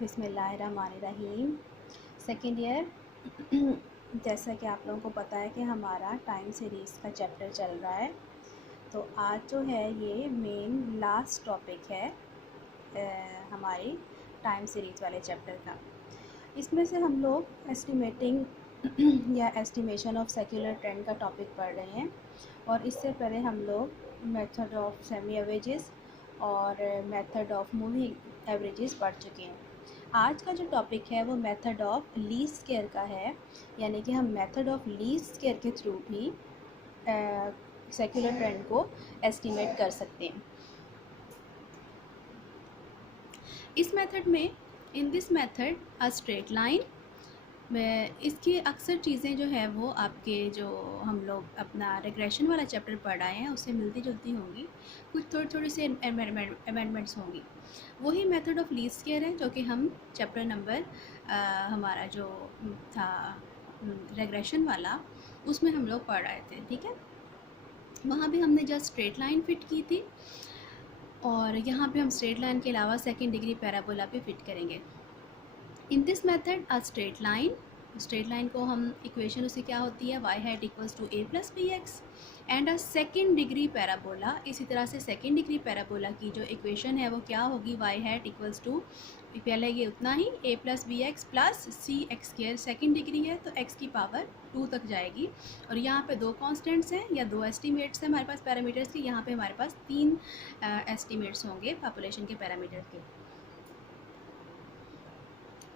बिस्मिल्लाहिर्रहमानिर्रहीम। Second year जैसा कि आप लोगों को पता है कि हमारा टाइम सीरीज़ का चैप्टर चल रहा है। तो आज जो है ये मेन लास्ट टॉपिक है हमारी टाइम सीरीज़ वाले चैप्टर का। इसमें से हम लोग एस्टिमेटिंग या एस्टिमेशन ऑफ सेक्युलर ट्रेंड का टॉपिक पढ़ रहे हैं, और इससे पहले हम लोग मेथड ऑफ सेमी एवरेजेस और मेथड ऑफ मूविंग एवरेजेस पढ़ चुके हैं। आज का जो टॉपिक है वो मेथड ऑफ लीस्ट स्क्वायर का है, यानी कि हम मेथड ऑफ लीस्ट स्क्वायर के थ्रू भी सेक्युलर ट्रेंड को एस्टिमेट कर सकते हैं। इस मेथड में इन this method a straight line, इसकी अक्सर चीज़ें जो है वो आपके जो हम लोग अपना रिग्रेशन वाला चैप्टर पढ़ आए हैं उससे मिलती जुलती होंगी, कुछ थोड़ी थोड़ी सी अमेंडमेंट्स होंगी। वही मेथड ऑफ लीस्ट स्क्वायर है जो कि हम चैप्टर नंबर हमारा जो था रिग्रेशन वाला, उसमें हम लोग पढ़ रहे थे। ठीक है, वहाँ भी हमने जस्ट स्ट्रेट लाइन फिट की थी, और यहाँ पे हम स्ट्रेट लाइन के अलावा सेकेंड डिग्री पैराबोला पे फिट करेंगे। In this method a straight line को हम इक्वेशन उसकी क्या होती है, Y hat equals to A plus B X, and a second degree parabola. इसी तरह से सेकेंड डिग्री पैराबोला की जो इक्वेशन है वो क्या होगी, वाई हैट इक्वल्स टू पहले ये उतना ही ए प्लस बी एक्स प्लस सी एक्स स्क्वायर, सेकेंड डिग्री है तो एक्स की पावर 2 तक जाएगी। और यहाँ पे दो कांस्टेंट्स हैं या दो एस्टिमेट्स हैं हमारे पास पैरामीटर्स के। यहाँ पे हमारे पास 3 एस्टिमेट्स होंगे पॉपुलेशन के पैरामीटर के।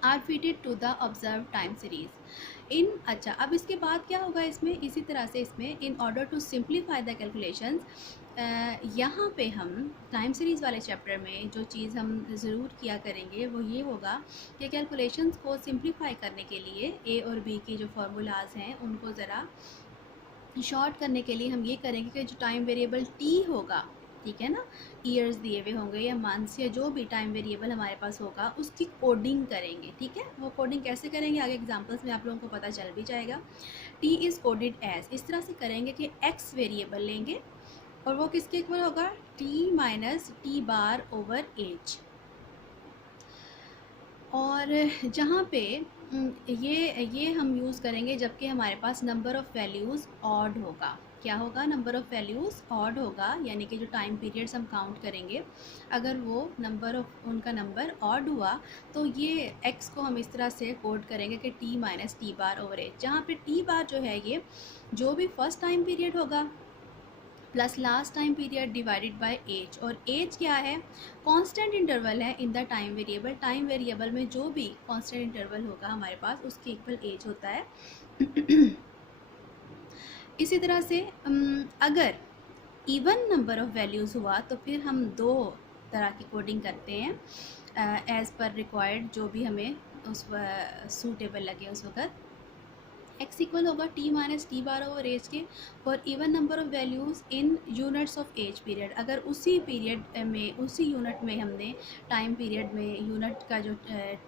Are fitted to the observe time series in. अच्छा, अब इसके बाद क्या होगा इसमें, इसी तरह से इसमें in order to simplify the calculations, यहाँ पे हम टाइम सीरीज़ वाले चैप्टर में जो चीज़ हम ज़रूर किया करेंगे वो ये होगा कि कैलकुलेशंस को सिंप्लीफाई करने के लिए ए और बी की जो फार्मूलाज हैं उनको ज़रा शॉर्ट करने के लिए हम ये करेंगे कि जो टाइम वेरिएबल टी होगा, ठीक है ना, ईयर्स दिए हुए होंगे या मंथ्स या जो भी टाइम वेरिएबल हमारे पास होगा उसकी कोडिंग करेंगे। ठीक है, वो कोडिंग कैसे करेंगे आगे एग्जांपल्स में आप लोगों को पता चल भी जाएगा। टी इज़ कोडेड एज, इस तरह से करेंगे कि एक्स वेरिएबल लेंगे और वो किसके इक्वल होगा, T minus T bar over H. और जहाँ पे ये हम यूज़ करेंगे जबकि हमारे पास नंबर ऑफ़ वैल्यूज़ ऑड होगा। क्या होगा, नंबर ऑफ़ वैल्यूज़ ऑड होगा, यानी कि जो टाइम पीरियड्स हम काउंट करेंगे अगर वो उनका नंबर ऑड हुआ तो ये एक्स को हम इस तरह से कोड करेंगे कि T minus T bar over H, जहाँ पे टी बार जो है ये जो भी फर्स्ट टाइम पीरियड होगा plus last time period divided by H. और एज क्या है, कांस्टेंट इंटरवल है in the time variable. Time variable में जो भी कांस्टेंट इंटरवल होगा हमारे पास उसके इक्वल एज होता है। इसी तरह से अगर इवन नंबर ऑफ़ वैल्यूज़ हुआ तो फिर हम दो तरह की कोडिंग करते हैं एज़ पर रिक्वायर्ड, जो भी हमें उस सूटेबल लगे उस वक्त। एक्स इक्वल होगा T minus T bar over as के for even number of values in units of h period. अगर उसी पीरियड में उसी यूनिट में हमने टाइम पीरियड में यूनिट का जो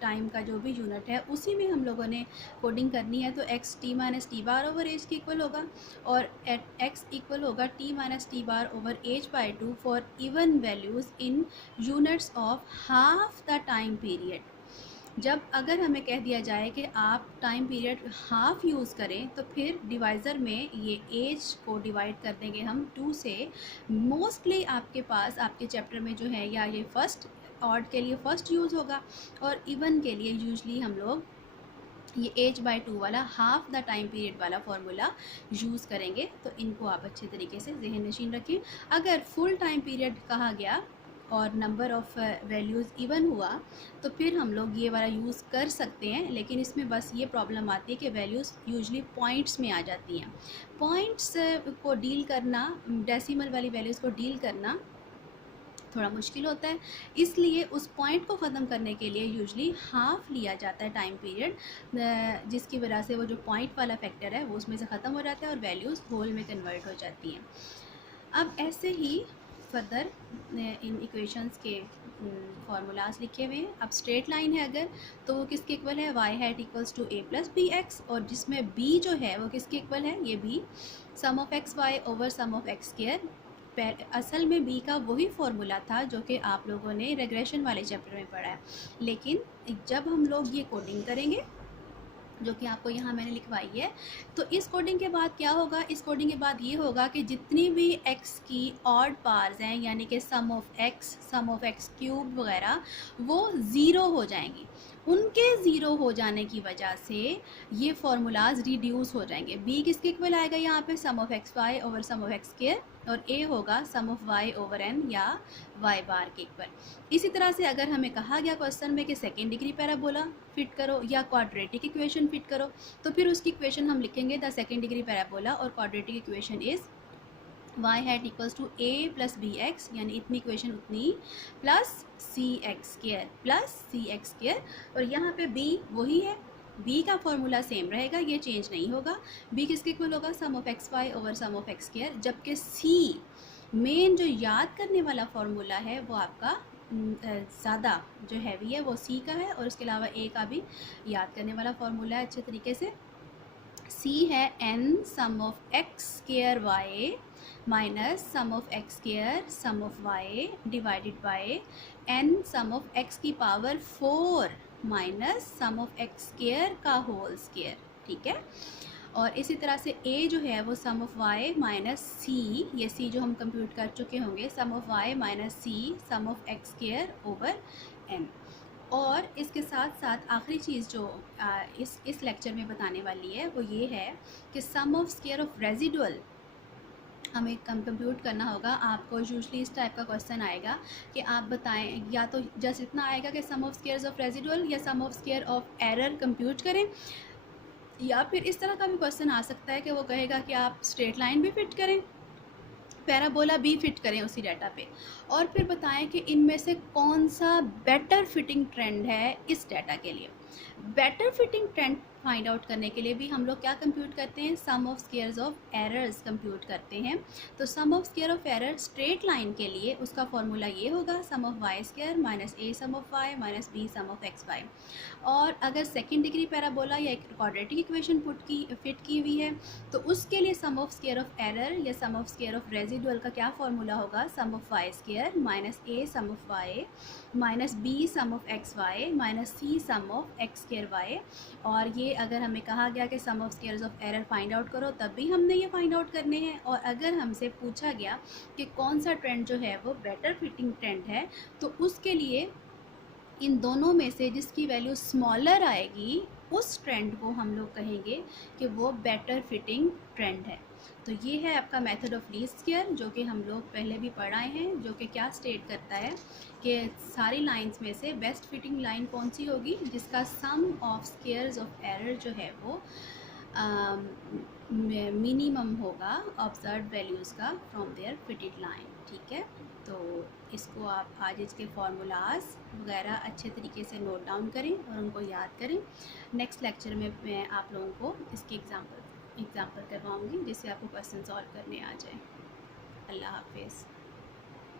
टाइम का जो भी यूनिट है उसी में हम लोगों ने कोडिंग करनी है, तो X T minus T bar over as के इक्वल होगा, और एक्स इक्वल होगा T minus T bar over H by 2 for even values in units of half the time period. जब अगर हमें कह दिया जाए कि आप टाइम पीरियड हाफ यूज़ करें तो फिर डिवाइज़र में ये एज को डिवाइड कर देंगे हम 2 से। मोस्टली आपके पास आपके चैप्टर में जो है या ये फर्स्ट ऑड के लिए फ़र्स्ट यूज़ होगा, और इवन के लिए यूजली हम लोग ये एज बाय 2 वाला हाफ द टाइम पीरियड वाला फार्मूला यूज़ करेंगे। तो इनको आप अच्छे तरीके से जहन नशीन रखें। अगर फुल टाइम पीरियड कहा गया और नंबर ऑफ़ वैल्यूज़ इवन हुआ तो फिर हम लोग ये वाला यूज़ कर सकते हैं, लेकिन इसमें बस ये प्रॉब्लम आती है कि वैल्यूज़ यूजली पॉइंट्स में आ जाती हैं। पॉइंट्स को डील करना, डेसिमल वाली वैल्यूज़ को डील करना थोड़ा मुश्किल होता है, इसलिए उस पॉइंट को ख़त्म करने के लिए यूजली हाफ़ लिया जाता है टाइम पीरियड, जिसकी वजह से वो जो पॉइंट वाला फैक्टर है वो उसमें से ख़त्म हो जाता है और वैल्यूज़ होल में कन्वर्ट हो जाती हैं। अब ऐसे ही फर्दर इन इक्वेशंस के फार्मूलाज लिखे हुए हैं। अब स्ट्रेट लाइन है अगर तो वो किसके इक्वल है, Y hat equals to A plus B X, और जिसमें बी जो है वो किसके इक्वल है, ये B sum of x Y over sum of x square असल में बी का वही फार्मूला था जो कि आप लोगों ने रेग्रेशन वाले चैप्टर में पढ़ा है, लेकिन जब हम लोग ये कोडिंग करेंगे जो कि आपको यहाँ मैंने लिखवाई है, तो इस कोडिंग के बाद क्या होगा, इस कोडिंग के बाद ये होगा कि जितनी भी x की ऑड पार्स हैं, यानी कि सम ऑफ एक्स क्यूब वगैरह, वो ज़ीरो हो जाएंगी। उनके ज़ीरो हो जाने की वजह से ये फार्मूलाज रिड्यूस हो जाएंगे। b किसके इक्वल आएगा यहाँ पे, sum of x Y over sum of x square, और a होगा sum of y over n या y बार के इक्वल। इसी तरह से अगर हमें कहा गया क्वेश्चन में कि सेकेंड डिग्री पैराबोला फिट करो या क्वाड्रेटिक इक्वेशन फिट करो, तो फिर उसकी इक्वेशन हम लिखेंगे द सेकेंड डिग्री पैराबोला और quadratic equation is y hat equals to a plus B X, यानी इतनी इक्वेशन उतनी, प्लस सी एक्स स्क्वायर, और यहाँ पे b वही है, b का फॉर्मूला सेम रहेगा, ये चेंज नहीं होगा। b किसके इक्वल होगा, sum of x Y over sum of x square, जबकि c मेन जो याद करने वाला फार्मूला है वो आपका ज़्यादा जो हैवी है वो सी का है, और उसके अलावा ए का भी याद करने वाला फार्मूला है अच्छे तरीके से। सी है n sum of x square y minus sum of x square sum of y divided by n sum of x की power 4 minus sum of x square का होल स्क्वायर, ठीक है। और इसी तरह से a जो है वो sum of y minus c, ये c जो हम कंप्यूट कर चुके होंगे, sum of y minus c sum of x square over n। और इसके साथ साथ आखिरी चीज़ जो इस लेक्चर में बताने वाली है वो ये है कि sum of square of residual हमें कंप्यूट करना होगा। आपको यूजली इस टाइप का क्वेश्चन आएगा कि आप बताएं, या तो जस्ट इतना आएगा कि sum of squares of residual या sum of square of error compute करें, या फिर इस तरह का भी क्वेश्चन आ सकता है कि वो कहेगा कि आप स्ट्रेट लाइन भी फिट करें, पैराबोला भी फिट करें उसी डाटा पे, और फिर बताएं कि इनमें से कौन सा बेटर फिटिंग ट्रेंड है इस डाटा के लिए। Better fitting trend find out करने के लिए भी हम लोग क्या कंप्यूट करते हैं, sum of squares of errors compute करते हैं। तो sum of square of error straight line के लिए उसका फॉर्मूला ये होगा, sum of y square minus a sum of y minus b sum of x y. और अगर सेकेंड डिग्री पैराबोला या एक क्वाड्रेटिक इक्वेशन फिट की हुई है, तो उसके लिए sum of square of error या sum of square of residual का क्या फॉर्मूला होगा, sum of y square minus a sum of y minus b sum of x y minus c sum of x square y. और ये अगर हमें कहा गया कि sum of squares of error find out करो, तब भी हमने ये फाइंड आउट करने हैं। और अगर हमसे पूछा गया कि कौन सा ट्रेंड जो है वो बेटर फिटिंग ट्रेंड है, तो उसके लिए इन दोनों में से जिसकी वैल्यू स्मॉलर आएगी उस ट्रेंड को हम लोग कहेंगे कि वो बेटर फिटिंग ट्रेंड है। तो ये है आपका मेथड ऑफ लीस्ट स्क्वायर, जो कि हम लोग पहले भी पढ़ाए हैं, जो कि क्या स्टेट करता है कि सारी लाइंस में से बेस्ट फिटिंग लाइन कौन सी होगी, जिसका सम ऑफ स्क्वायर्स ऑफ एरर जो है वो मिनिमम होगा ऑब्जर्व वैल्यूज़ का फ्रॉम देयर फिटेड लाइन, ठीक है। तो इसको आप आज इसके फार्मूलाज वगैरह अच्छे तरीके से नोट डाउन करें और उनको याद करें। नेक्स्ट लेक्चर में मैं आप लोगों को इसके एग्जाम्पल करवाऊँगी जिससे आपको क्वेश्चन सॉल्व करने आ जाए। अल्लाह हाफिज़।